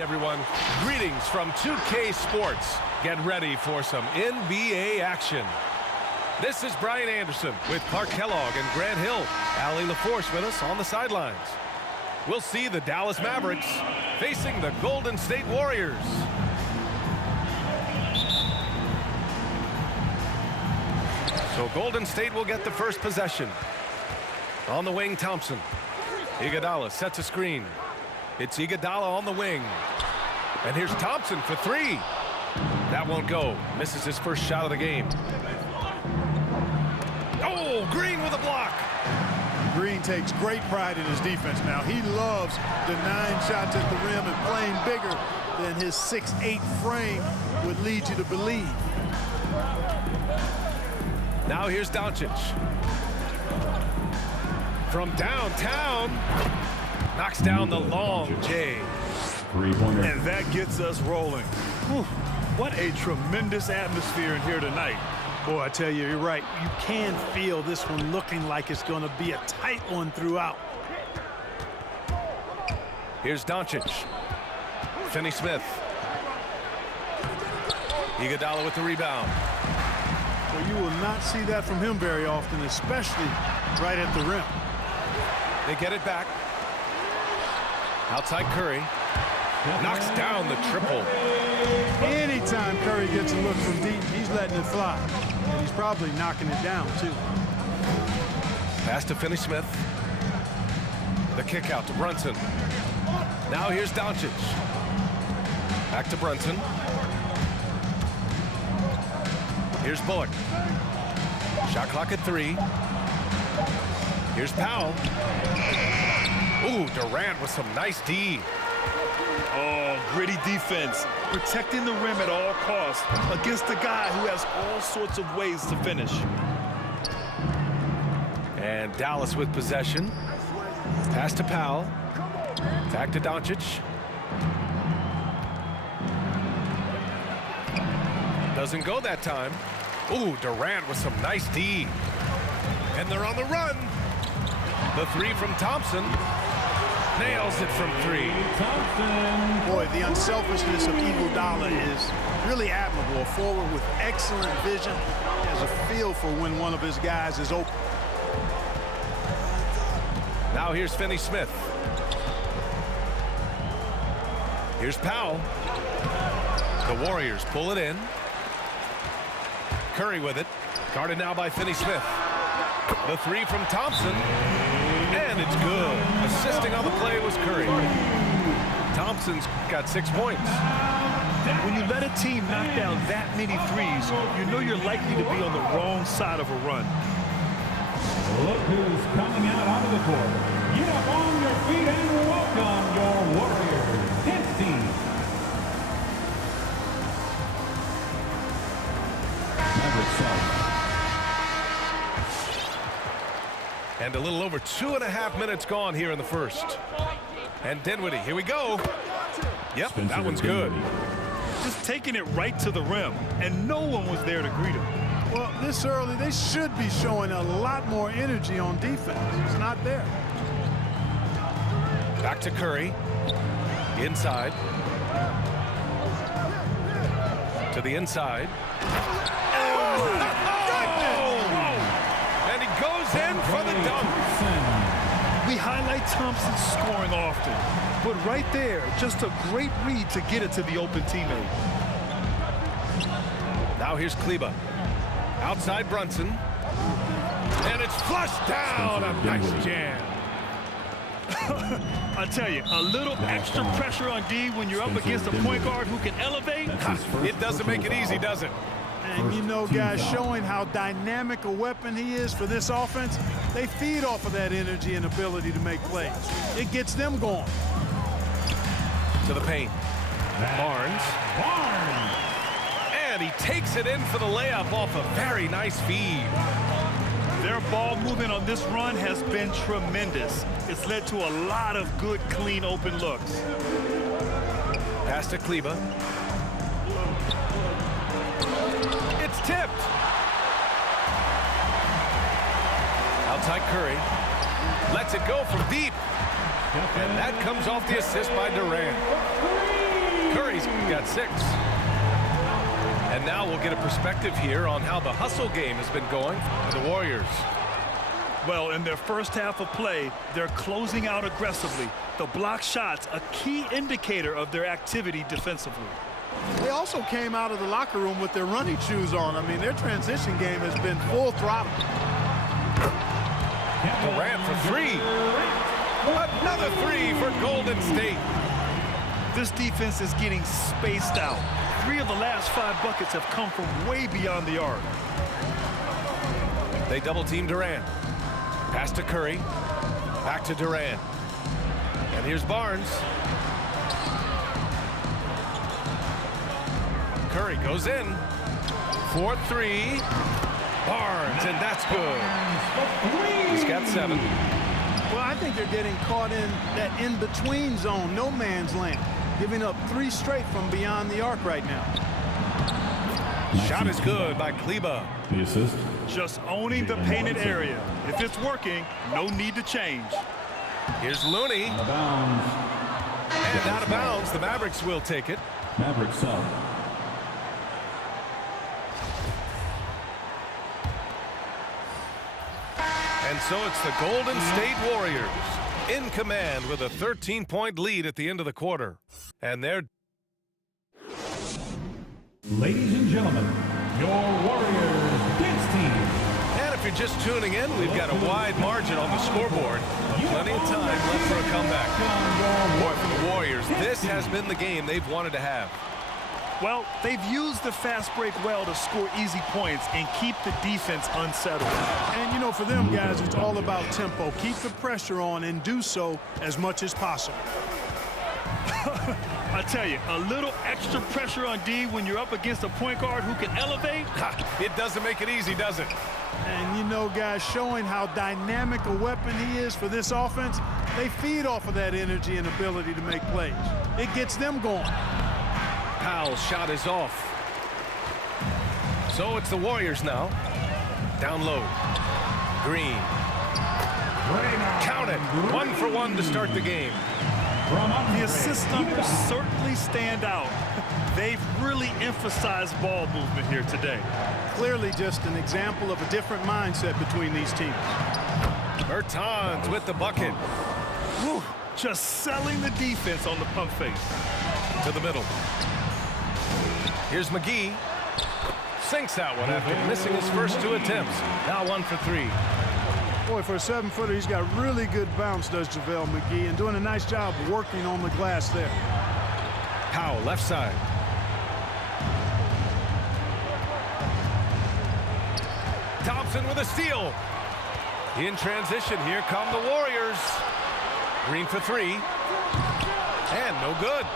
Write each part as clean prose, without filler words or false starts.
Everyone, greetings from 2K Sports. Get ready for some NBA action. This is Brian Anderson with Clark Kellogg and Grant Hill. Allie LaForce with us on the sidelines. We'll see the Dallas Mavericks facing the Golden State Warriors. So Golden State will get the first possession. On the wing, Thompson. Iguodala sets a screen. It's Iguodala on the wing. And here's Thompson for three. That won't go. Misses his first shot of the game. Oh, Green with a block. Green takes great pride in his defense now. He loves denying shots at the rim and playing bigger than his 6'8" frame would lead you to believe. Now here's Doncic. From downtown. Knocks down the long J. And that gets us rolling. Whew. What a tremendous atmosphere in here tonight. Boy, I tell you, you're right. You can feel this one looking like it's going to be a tight one throughout. Here's Doncic. Finney-Smith. Iguodala with the rebound. Well, you will not see that from him very often, especially right at the rim. They get it back. Outside Curry. Knocks down the triple. Anytime Curry gets a look from deep, he's letting it fly. And he's probably knocking it down, too. Pass to Finney-Smith. The kick out to Brunson. Now here's Doncic. Back to Brunson. Here's Bullock. Shot clock at 3. Here's Powell. Ooh, Durant with some nice D. Oh, gritty defense. Protecting the rim at all costs against a guy who has all sorts of ways to finish. And Dallas with possession. Pass to Powell. Back to Doncic. Doesn't go that time. Ooh, Durant with some nice D. And they're on the run. The three from Thompson. Nails it from 3. Boy, the unselfishness of Iguodala is really admirable. A forward with excellent vision. He has a feel for when one of his guys is open. Now here's Finney-Smith. Here's Powell. The Warriors pull it in. Curry with it. Guarded now by Finney-Smith. The three from Thompson. And it's good. Assisting on the play was Curry. Thompson's got 6 points. When you let a team knock down that many threes, you know you're likely to be on the wrong side of a run. Look who's coming out onto the court. Get up on your feet and welcome your Warriors 10th team. And a little over 2.5 minutes gone here in the first. And Dinwiddie, here we go. Yep, that one's good. Just taking it right to the rim, and no one was there to greet him. Well, this early, they should be showing a lot more energy on defense. It's not there. Back to Curry. Inside. To the inside. And he goes in for the dunk. We highlight Thompson scoring often, but right there, just a great read to get it to the open teammate. Now here's Kleber. Outside Brunson. And it's flushed down. A nice jam. I tell you, a little extra pressure on D when you're up against a point guard who can elevate. It doesn't make it easy, does it? And you know, guys, showing how dynamic a weapon he is for this offense, they feed off of that energy and ability to make plays. It gets them going. To the paint. Barnes. And he takes it in for the layup off a very nice feed. Their ball movement on this run has been tremendous. It's led to a lot of good, clean, open looks. Pass to Kleber. It's tipped. Outside Curry. Lets it go from deep. And that comes off the assist by Durant. got 6. And now we'll get a perspective here on how the hustle game has been going for the Warriors. Well, in their first half of play, they're closing out aggressively. The block shots, a key indicator of their activity defensively. They also came out of the locker room with their running shoes on. I mean, their transition game has been full throttle. Durant for 3. Another 3 for Golden State. This defense is getting spaced out. 3 of the last 5 buckets have come from way beyond the arc. They double team Durant. Pass to Curry. Back to Durant. And here's Barnes. Curry goes in. 4-3. Barnes, and that's good. He's got 7. Well, I think they're getting caught in that in-between zone, no man's land, giving up 3 straight from beyond the arc right now. Shot is good by Kleber. The assist. Just owning the painted area. If it's working, no need to change. Here's Looney. Out of bounds. And out of bounds. The Mavericks will take it. Mavericks up. And so it's the Golden State Warriors in command with a 13-point lead at the end of the quarter. And they're... Ladies and gentlemen, your Warriors dance team. And if you're just tuning in, we've got a wide margin on the scoreboard. Plenty of time left for a comeback. Boy, for the Warriors, this has been the game they've wanted to have. Well, they've used the fast break well to score easy points and keep the defense unsettled. And, you know, for them guys, it's all about tempo. Keep the pressure on and do so as much as possible. I tell you, a little extra pressure on D when you're up against a point guard who can elevate. It doesn't make it easy, does it? And, you know, guys, showing how dynamic a weapon he is for this offense, they feed off of that energy and ability to make plays. It gets them going. Powell's shot is off. So it's the Warriors now. Down low. Green. Count it. 1 for 1 to start the game. The assist numbers certainly stand out. They've really emphasized ball movement here today. Clearly just an example of a different mindset between these teams. Bertans with the bucket. Whew, just selling the defense on the pump fake. To the middle. Here's McGee. Sinks that one after missing his first 2 attempts. Now 1 for 3. Boy, for a 7-footer, he's got really good bounce, does JaVale McGee, and doing a nice job working on the glass there. Powell, left side. Thompson with a steal. In transition, here come the Warriors. Green for 3. And no good.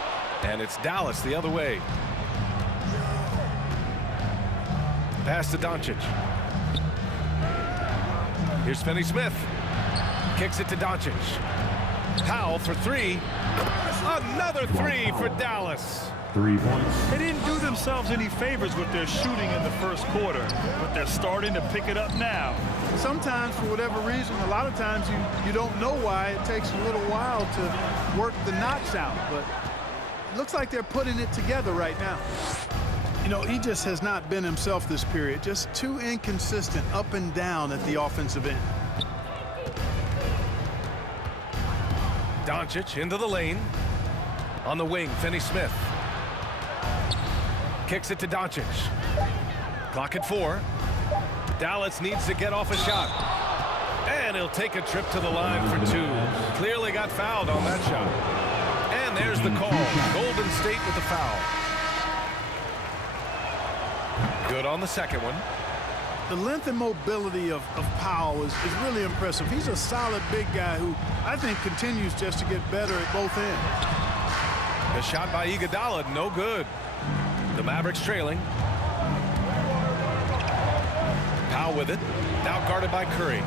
And it's Dallas the other way. Pass to Doncic. Here's Finney-Smith. Kicks it to Doncic. Powell for 3. Another 3 for Dallas. 3 points. They didn't do themselves any favors with their shooting in the first quarter, but they're starting to pick it up now. Sometimes, for whatever reason, a lot of times you don't know why. It takes a little while to work the knots out, but it looks like they're putting it together right now. You know, he just has not been himself this period. Just too inconsistent up and down at the offensive end. Doncic into the lane. On the wing, Finney-Smith. Kicks it to Doncic. Clock at 4. Dallas needs to get off a shot. And he'll take a trip to the line for 2. Clearly got fouled on that shot. And there's the call. Golden State with the foul. Good on the second one. The length and mobility of Powell is really impressive. He's a solid big guy who I think continues just to get better at both ends. The shot by Iguodala, no good. The Mavericks trailing. Powell with it. Now guarded by Curry.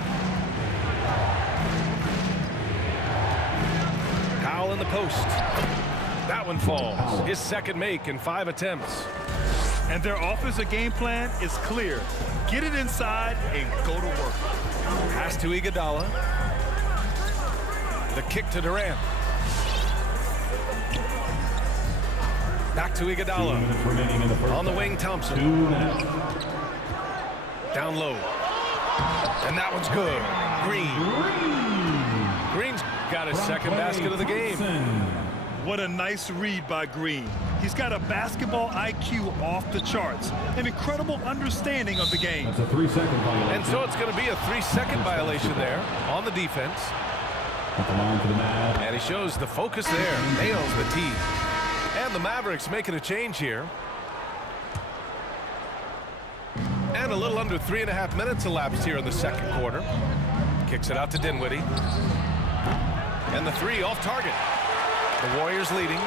Powell in the post. That one falls. His second make in 5 attempts. And their offensive game plan is clear. Get it inside and go to work. Pass to Iguodala. The kick to Durant. Back to 2 Iguodala. minutes remaining in the first On the half. wing, Thompson. 2 minutes. Down low. And that one's good. Green's got his second basket of the game. What a nice read by Green. He's got a basketball IQ off the charts. An incredible understanding of the game. That's a 3-second violation. And so it's going to be a 3-second violation there on the defense. At the line for the Mavs. And he shows the focus there. Nails the tee. And the Mavericks making a change here. And a little under 3.5 minutes elapsed here in the second quarter. Kicks it out to Dinwiddie. And the three off target. The Warriors leading.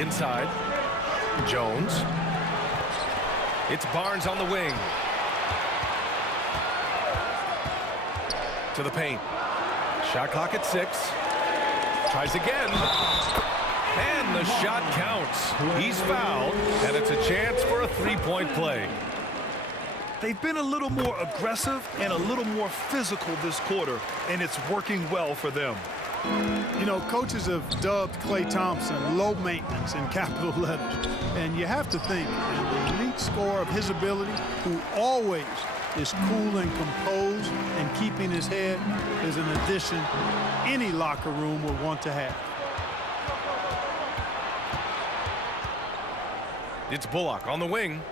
Inside. Jones. It's Barnes on the wing. To the paint. Shot clock at 6. Tries again. And the shot counts. He's fouled, and it's a chance for a three-point play. They've been a little more aggressive and a little more physical this quarter, and it's working well for them. You know, coaches have dubbed Klay Thompson low maintenance in capital letters. And you have to think, in the elite score of his ability, who always is cool and composed and keeping his head, is an addition any locker room would want to have. It's Bullock on the wing.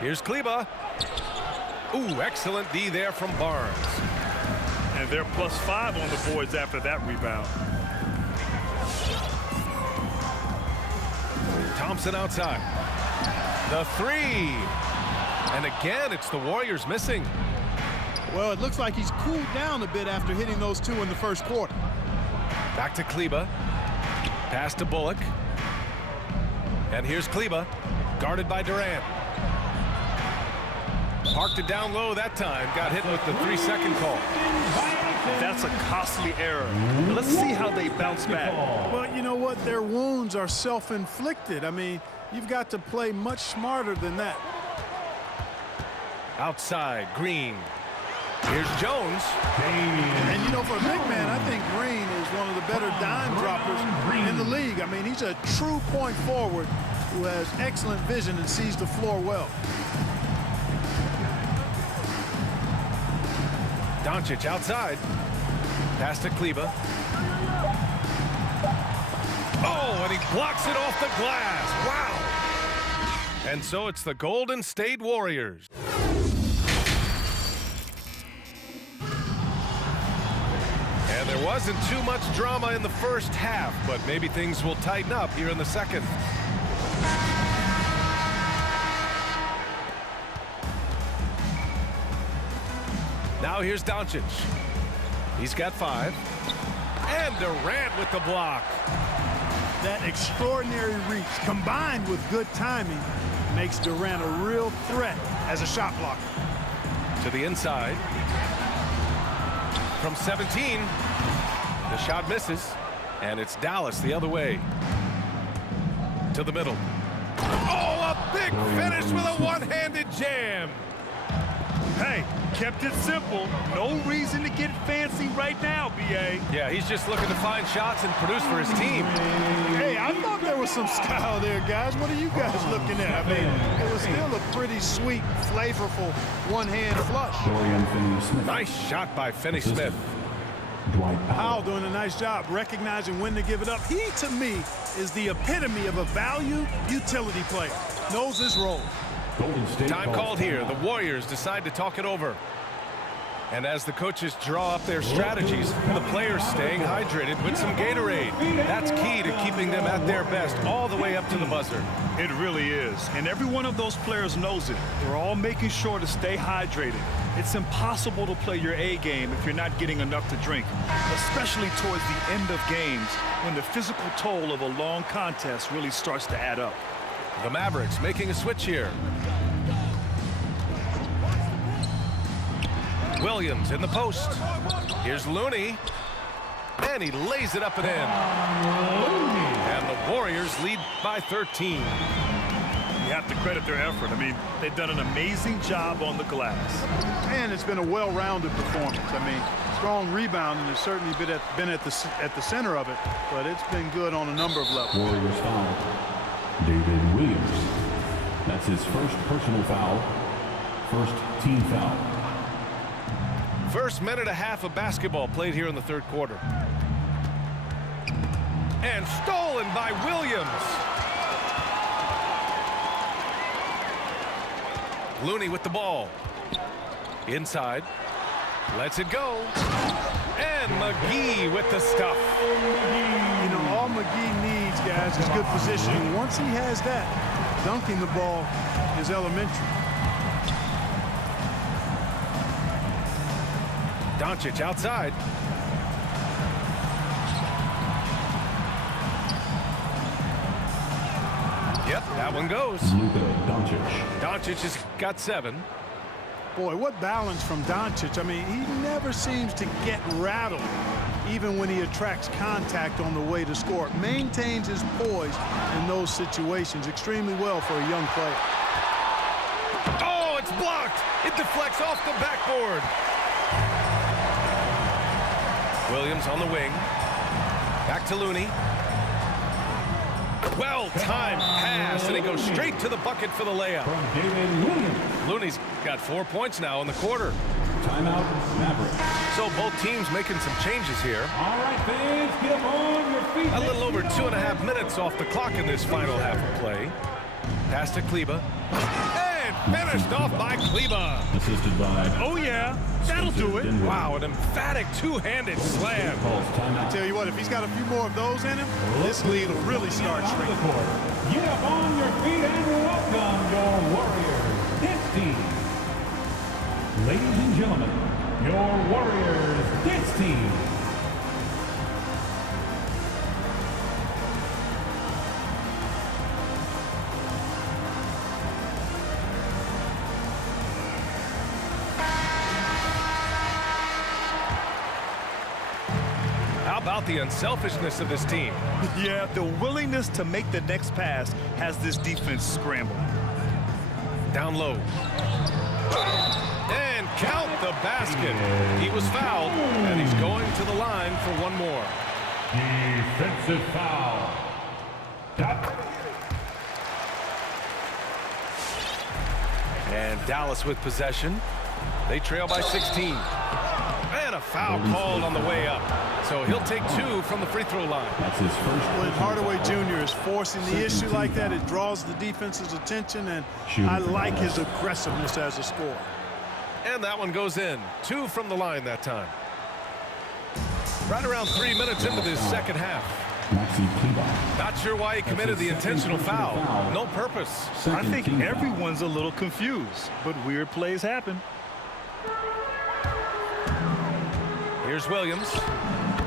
Here's Kleber. Ooh, excellent D there from Barnes. And they're +5 on the boards after that rebound. Thompson outside. The three. And again, it's the Warriors missing. Well, it looks like he's cooled down a bit after hitting those two in the first quarter. Back to Kleber. Pass to Bullock. And here's Kleber, guarded by Durant. Parked it down low that time. Got hit with the 3-second call. That's a costly error. Let's see how they bounce back. Well, you know what? Their wounds are self-inflicted. I mean, you've got to play much smarter than that. Outside, Green. Here's Jones. And, you know, for a big man, I think Green is one of the better dime droppers in the league. I mean, he's a true point forward who has excellent vision and sees the floor well. Doncic outside. Pass to Kleber. Oh, and he blocks it off the glass. Wow. And so it's the Golden State Warriors. And there wasn't too much drama in the first half, but maybe things will tighten up here in the second. Now here's Doncic. He's got 5. And Durant with the block. That extraordinary reach combined with good timing makes Durant a real threat as a shot blocker. To the inside. From 17. The shot misses. And it's Dallas the other way. To the middle. Oh, a big finish with a one-handed jam. Hey, kept it simple. No reason to get fancy right now, B.A. Yeah, he's just looking to find shots and produce for his team. Hey, I thought there was some style there, guys. What are you guys looking at? I mean, it was still a pretty sweet, flavorful one-hand flush. Dorian Finney-Smith. Nice shot by Finney-Smith. Dwight Powell Powell. doing a nice job recognizing when to give it up. He, to me, is the epitome of a value utility player. Knows his role. Golden State Time called here. The Warriors decide to talk it over. And as the coaches draw up their strategies, the players staying hydrated with some Gatorade. That's key to keeping them at their best all the way up to the buzzer. It really is. And every one of those players knows it. They're all making sure to stay hydrated. It's impossible to play your A game if you're not getting enough to drink, especially towards the end of games when the physical toll of a long contest really starts to add up. The Mavericks making a switch here. Williams in the post. Here's Looney. And he lays it up and in. And the Warriors lead by 13. You have to credit their effort. I mean, they've done an amazing job on the glass. And it's been a well-rounded performance. I mean, Strong rebounding has certainly been at the center of it, but it's been good on a number of levels. Warriors foul. David Williams. That's his first personal foul. First team foul. First minute and a half of basketball played here in the third quarter. And stolen by Williams. Looney with the ball. Inside. Lets it go. And McGee with the stuff. You know, all McGee needs, guys, is good positioning. Once he has that, dunking the ball is elementary. Doncic outside. Yep, that one goes. Luka Doncic. Doncic has got 7. Boy, what balance from Doncic. I mean, he never seems to get rattled, even when he attracts contact on the way to score. Maintains his poise in those situations extremely well for a young player. Oh, it's blocked. It deflects off the backboard. Williams on the wing. Back to Looney. Well-timed pass, and he goes straight to the bucket for the layup. From David Williams. Looney's got 4 points now in the quarter. Timeout, Mavericks. So both teams making some changes here. All right, fans, get up on your feet. A little over 2.5 minutes off the clock in this final half of play. Pass to Kleber. And finished off by Kleber. Assisted by... Oh, yeah. That'll do it. Wow, an emphatic two-handed slam. I tell you what, if he's got a few more of those in him, this lead will really start shrinking. Get up on your feet and welcome your Warriors Hits team. Ladies and gentlemen, your Warriors Hits team. How about the unselfishness of this team? Yeah, the willingness to make the next pass has this defense scrambled. Down low. And count the basket. He was fouled, and he's going to the line for one more. Defensive foul. And Dallas with possession. They trail by 16. And a foul called on the way up. So he'll take 2 from the free throw line. That's his first. When Hardaway Jr. is forcing the issue like that, it draws the defense's attention, and I like his aggressiveness as a scorer. And that one goes in. 2 from the line that time. Right around 3 minutes into this second half. Maxi Kleber. Not sure why he committed the intentional foul. No purpose. I think everyone's a little confused, but weird plays happen. Here's Williams.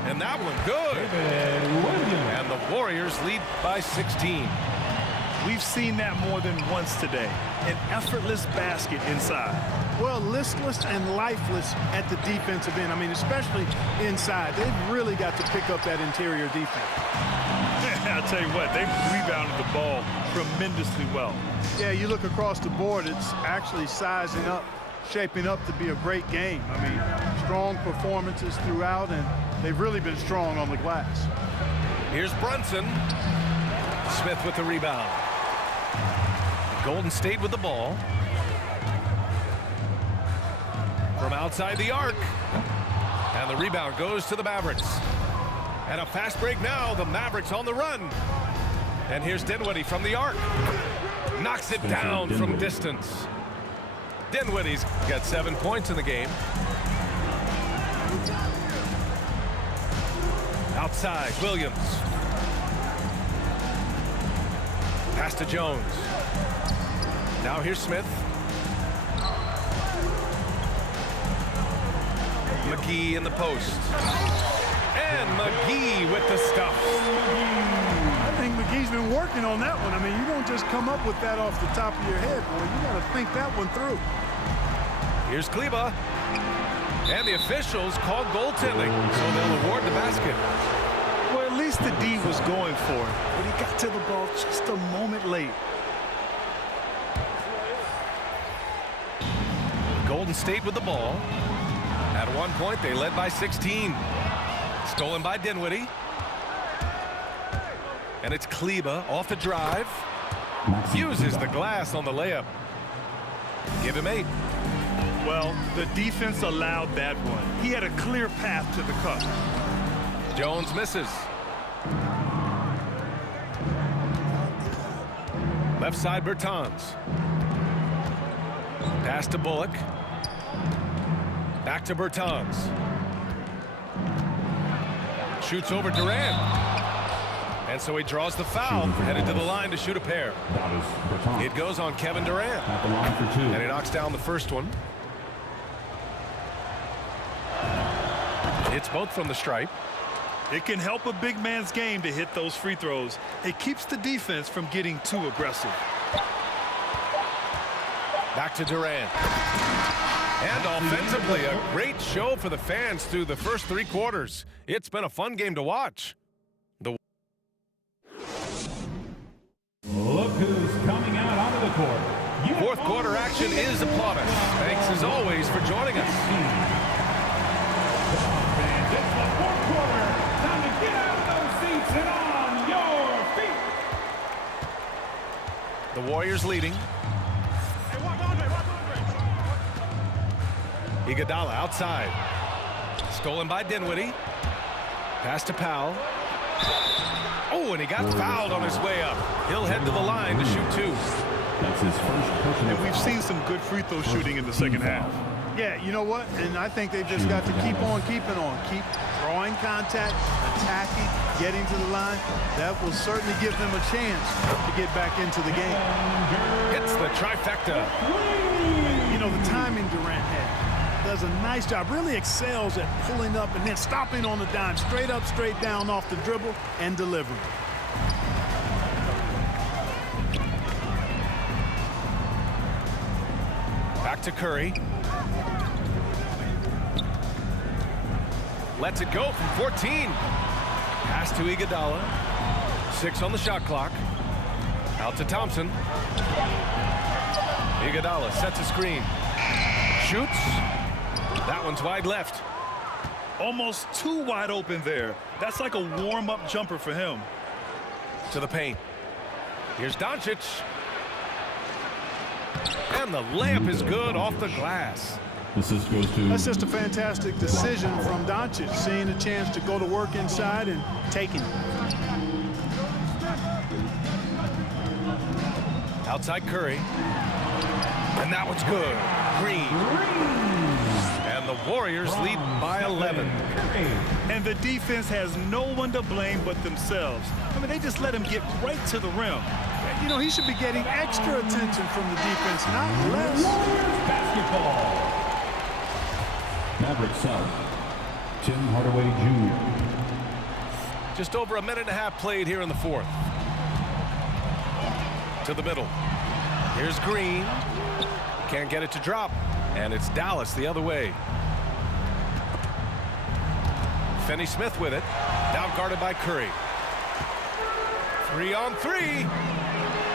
And that one good. And the Warriors lead by 16. We've seen that more than once today. An effortless basket inside. Well, listless and lifeless at the defensive end. I mean, especially inside. They've really got to pick up that interior defense. I'll tell you what, they've rebounded the ball tremendously well. Yeah, you look across the board, it's actually sizing up, shaping up to be a great game. I mean, strong performances throughout, and they've really been strong on the glass. Here's Brunson. Smith with the rebound. Golden State with the ball. From outside the arc. And the rebound goes to the Mavericks. And a fast break now. The Mavericks on the run. And here's Dinwiddie from the arc. Knocks it down from distance. Dinwiddie's got 7 points in the game. Outside, Williams. Pass to Jones. Now here's Smith. McGee in the post. And McGee with the stuff. I think McGee's been working on that one. I mean, you don't just come up with that off the top of your head, boy. You got to think that one through. Here's Kleber. And the officials called goaltending, so they'll award the basket. Well, at least the D was going for it, but he got to the ball just a moment late. Golden State with the ball. At At one point, they led by 16. Stolen by Dinwiddie. And it's Kleber off the drive. Uses the glass on the layup. Give him 8. Well, the defense allowed that one. He had a clear path to the cup. Jones misses. Left side, Bertans. Pass to Bullock. Back to Bertans. Shoots over Durant. And so he draws the foul, headed to the line to shoot a pair. It goes on Kevin Durant. And he knocks down the first one. It's both from the stripe. It can help a big man's game to hit those free throws. It keeps the defense from getting too aggressive. Back to Durant. And offensively, a great show for the fans through the first 3 quarters. It's been a fun game to watch. Look who's coming out onto the court. Fourth quarter action is upon us. Thanks as always for joining us. Fans, it's the fourth quarter. Time to get out of those seats and on your feet. The Warriors leading. Iguodala outside. Stolen by Dinwiddie. Pass to Powell. Oh, and he got fouled on his way up. He'll head to the line to shoot 2. That's his first personal. And we've seen some good free throw shooting in the second half. Yeah, you know what? And I think they've just got to keep on keeping on. Keep drawing contact, attacking, getting to the line. That will certainly give them a chance to get back into the game. Hits the trifecta. You know, the timing Durant had. Does a nice job, really excels at pulling up and then stopping on the dime, straight up, straight down off the dribble and delivering. Back to Curry. Lets it go from 14. Pass to Iguodala. 6 on the shot clock. Out to Thompson. Iguodala sets a screen. Shoots. That one's wide left. Almost too wide open there. That's like a warm-up jumper for him. To the paint. Here's Doncic. And the layup is good off the glass. Assist goes to. That's just a fantastic decision from Doncic, seeing a chance to go to work inside and taking it. Outside Curry. And that one's good. Green. And the Warriors lead by 11. And the defense has no one to blame but themselves. I mean, they just let him get right to the rim. You know, he should be getting extra attention from the defense, not less. Warriors basketball. Maverick South. Tim Hardaway Jr. Just over a minute and a half played here in the fourth. To the middle. Here's Green. Can't get it to drop. And it's Dallas the other way. Finney-Smith with it. Now guarded by Curry. 3 on 3.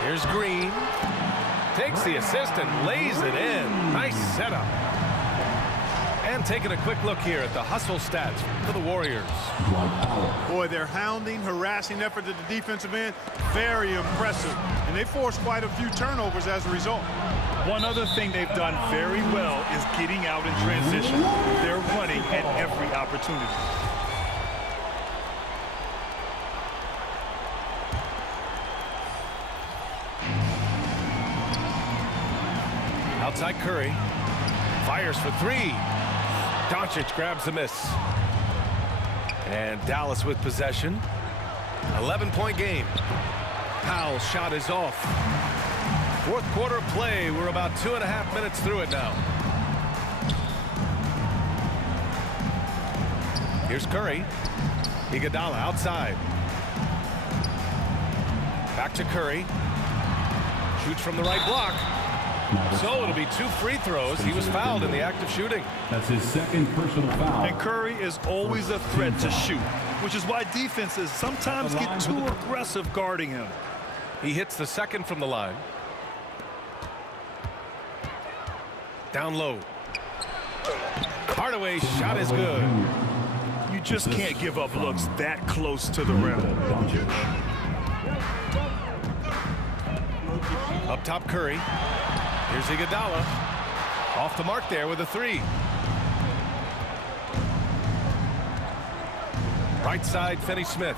Here's Green. Takes the assist and lays it in. Nice setup. And taking a quick look here at the hustle stats for the Warriors. Boy, their hounding, harassing effort at the defensive end, very impressive. And they forced quite a few turnovers as a result. One other thing they've done very well is getting out in transition. They're running at every opportunity. Outside Curry. Fires for 3. Doncic grabs the miss. And Dallas with possession. 11-point game. Powell's shot is off. Fourth quarter play. We're about 2.5 minutes through it now. Here's Curry. Iguodala outside. Back to Curry. Shoots from the right block. So it'll be 2 free throws. He was fouled in the act of shooting. That's his second personal foul. And Curry is always a threat to shoot, which is why defenses sometimes get too aggressive guarding him. He hits the second from the line. Down low. Hardaway's shot is good. You just can't give up looks that close to the rim. Doncic. Up top, Curry. Here's Iguodala. Off the mark there with a three. Right side, Finney-Smith.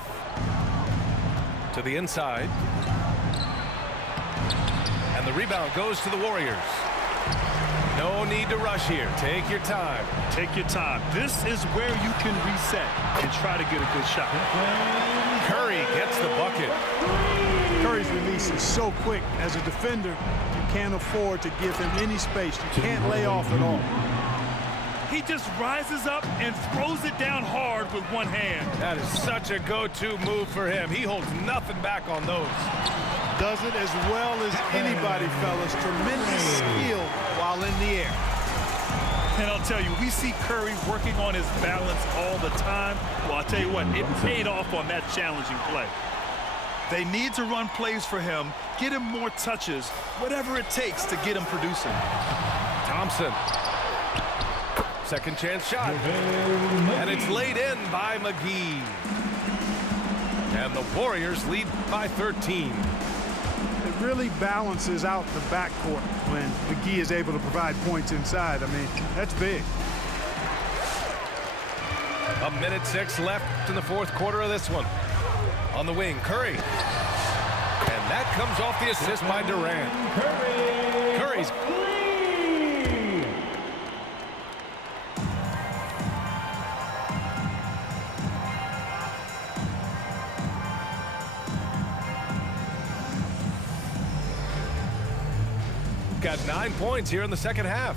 To the inside. And the rebound goes to the Warriors. No need to rush here. Take your time. Take your time. This is where you can reset and try to get a good shot. Curry gets the bucket. Curry's release is so quick. As a defender, you can't afford to give him any space. You can't lay off at all. He just rises up and throws it down hard with one hand. That is such a go-to move for him. He holds nothing back on those. Does it as well as anybody, fellas. Tremendous skill while in the air. And I'll tell you, we see Curry working on his balance all the time. Well, I'll tell you what, it paid off on that challenging play. They need to run plays for him, get him more touches, whatever it takes to get him producing. Thompson. Second chance shot. And it's laid in by McGee. And the Warriors lead by 13. It really balances out the backcourt when McGee is able to provide points inside. I mean, that's big. 1:06 left in the fourth quarter of this one. On the wing, Curry. And that comes off the assist by Durant. Curry's. Got 9 points here in the second half.